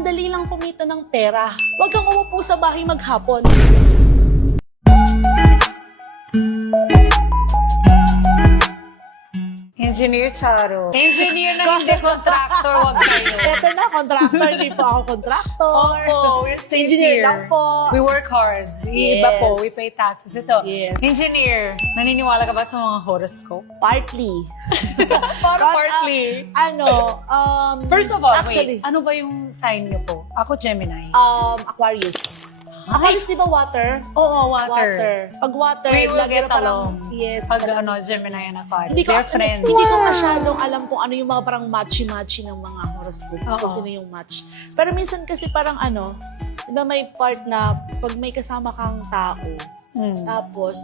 madali lang kumita ng pera. Huwag kang umupo sa bahay maghapon. Engineer Charo. Engineer na hindi contractor, wag kayo. Eto na, contractor. Hindi po ako contractor. Opo, we're safe Engineer here. lang po. We work hard. Iba Yes. po, we pay taxes. Ito, Yes. engineer, naniniwala ka ba sa mga horoscope? Partly. Parang But, partly. First First of all, actually, wait, ano ba yung sign niyo po? Ako Gemini. Aquarius. Aquarius, di ba water? Oo, water. Pag water, We will lagi get na parang- along. Yes. Pag parang- Gemini and Aquarius, Hindi ko, they're friends. Hindi ko masyadong alam kung ano yung mga parang matchy-matchy ng mga horoscope. Oo. Kung sino yung match. Pero minsan kasi parang di ba may part na pag may kasama kang tao, tapos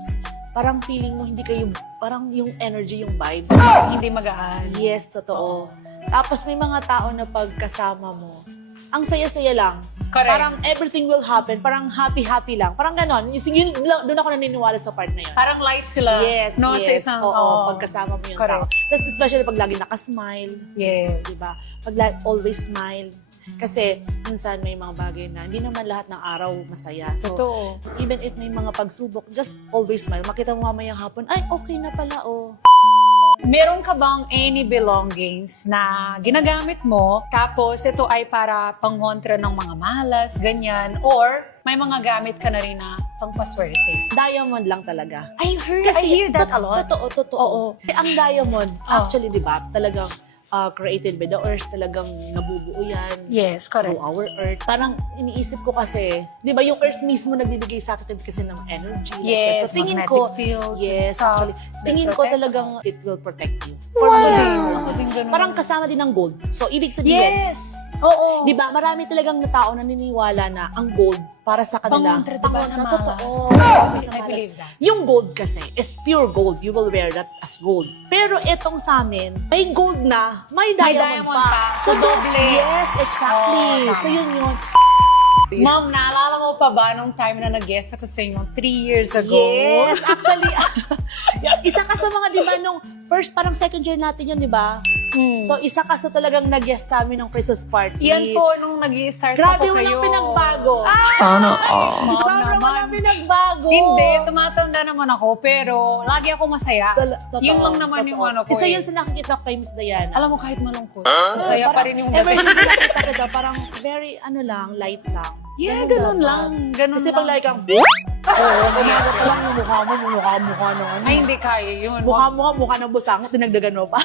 parang feeling mo hindi kayo, parang yung energy, yung vibe. Hindi magaan. Yes, totoo. Tapos may mga tao na pagkasama mo, ang saya-saya lang. Correct. Parang everything will happen. Parang happy-happy lang. Parang ganon. Doon ako naniniwala sa part na yun. Parang light sila. Yes, No, sa yes. isang, Oo, pagkasama mo yung Correct. tao. Tapos especially pag lagi nakasmile. Yes. Diba? Pag always smile. Kasi minsan may mga bagay na hindi naman lahat ng araw masaya. So, Totoo. even if may mga pagsubok, just always smile. Makita mo mamayang hapon, ay, okay na pala, oh. Meron ka bang any belongings na ginagamit mo, tapos ito ay para pangontra ng mga malas, ganyan, or may mga gamit ka na rin na pangpaswerte? Diamond lang talaga. I hear that a lot. Totoo. Oo. Kasi ang diamond, actually, di ba, talagang created by the earth, talagang nabubuo yan. Yes, Through correct. our earth. Parang iniisip ko kasi, di ba yung earth mismo nagbibigay sa atin kasi ng energy. Yes, so tingin magnetic ko, fields and yes, stuff actually, that tingin ko protect talagang it will protect you. For Wow! Ako din ganun. Parang kasama din ng gold. So, ibig sabihin, Yes! Oo. di ba, marami talagang na tao na naniniwala na ang gold para sa kanila. Pangontra, diba, sa malas? Totoo. I believe that. Yung gold kasi is pure gold. You will wear that as gold. Pero itong sa amin, may gold na, may diamond, diamond pa. So, doble. Yes, exactly. Oh, tama. So, yun. Ma'am, naalala mo pa ba nung time na nag-guest ako sa inyo 3 years ago? Yes, actually, isa ka sa mga, di ba, nung first, parang second year natin yun, di ba? So, isa ka sa talagang nag-guest sa amin ng Christmas party. Yan po, nung nag-i-start pa Grabe, po kayo. walang pinagbago. Sana all. Ma'am Sobrang naman. walang pinagbago. Hindi, tumatanda naman ako, pero lagi ako masaya. Totoo, Yun lang naman yung totoo. ano ko. Isa eh. yun sa nakikita ko kay Miss Diana. Alam mo, kahit malungkot, masaya pa rin yung Ever dating. since nakita ko daw, parang very, light lang. Yeah, ganun lang. Ganun Kasi lang. pag like kang, gumagod ka lang yung mukha mo, mukha ng ano. Ay, hindi kaya yun. Mukha ng busangot, tinagdagan mo pa.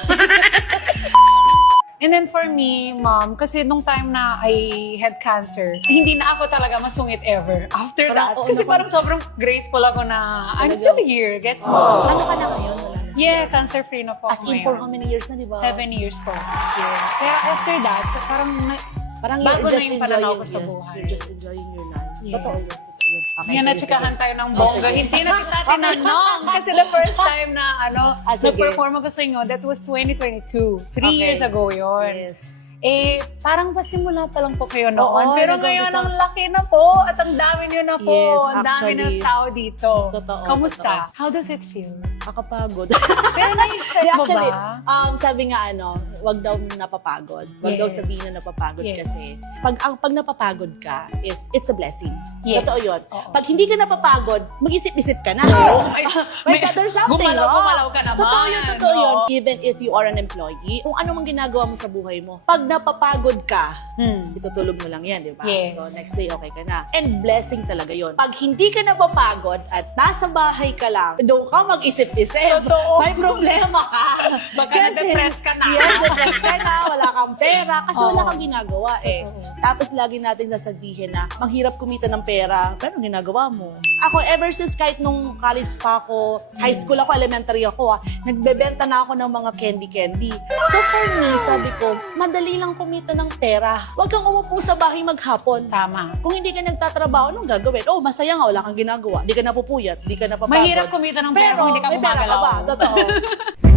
And then for me, mom, kasi nung time na I had cancer, hindi na ako talaga masungit ever after Parang, that. oo Kasi naman. parang sobrang grateful ako na I'm Talaga. still here. Gets mo? So, Ano ka na ngayon? Wala na. yeah, cancer-free na po As ako in, for ngayon. how many years na, di ba? 7 years po. Yes. Kaya after that, so parang Parang bago you're na just yung pananaw ko enjoying, sa yes, buhay. You're just enjoying your life. Yes. Totoo yun. Okay, yan, sige, natsikahan sige. tayo ng Oh, bongga. sige. Hindi na kita tinanong. Kasi the first time na Sige. nag-perform ako sa inyo, that was 2022. 3 Okay. years ago yun. Yes. Eh, parang pasimula pa lang po kayo noon. Oo, Pero nag-umpisa. ngayon, ang laki na po. At ang dami nyo na po. Yes, ang dami actually. ng tao dito. Totoo, Kamusta? How does it feel? Nakapagod. Pero na-accept mo Actually, ba? sabi nga wag daw napapagod. Wag daw Yes. sabihin na napapagod Yes. kasi pag napapagod ka it's a blessing. Yes. Totoo yun. Oo. Pag hindi ka napapagod, mag-isip-isip ka na. There's There's something Gumalaw ka naman. Totoo yun, totoo yun. Oo. Even if you are an employee, kung ano mang ginagawa mo sa buhay mo, pag napapagod ka, itutulog mo lang yan, di ba? Yes. So, next day, okay ka na. And blessing talaga yun. Pag hindi ka napapagod at nasa bahay ka lang, doon ka mag-isip-isip. Totoo. May problema ka. Baka na-depress ka na. Yes, depress ka na. Wala kang pera. Kasi Oo. wala kang ginagawa eh. Totoo. Tapos lagi natin sasabihin na manghirap kumita ng pera. Pero anong ginagawa mo? Ako, ever since kahit nung college pa ako, high school ako, elementary ako, nagbebenta na ako ng mga candy-candy. So for me, sabi ko, madali lang kumita ng pera. Huwag kang umupo sa bahay maghapon. Tama. Kung hindi ka nagtatrabaho, anong gagawin? Oh, masaya nga, wala kang ginagawa. Di ka napupuyat, di ka napapagod. Mahirap kumita ng pera Pero, kung hindi ka may pera gumagalaw. ba? Totoo.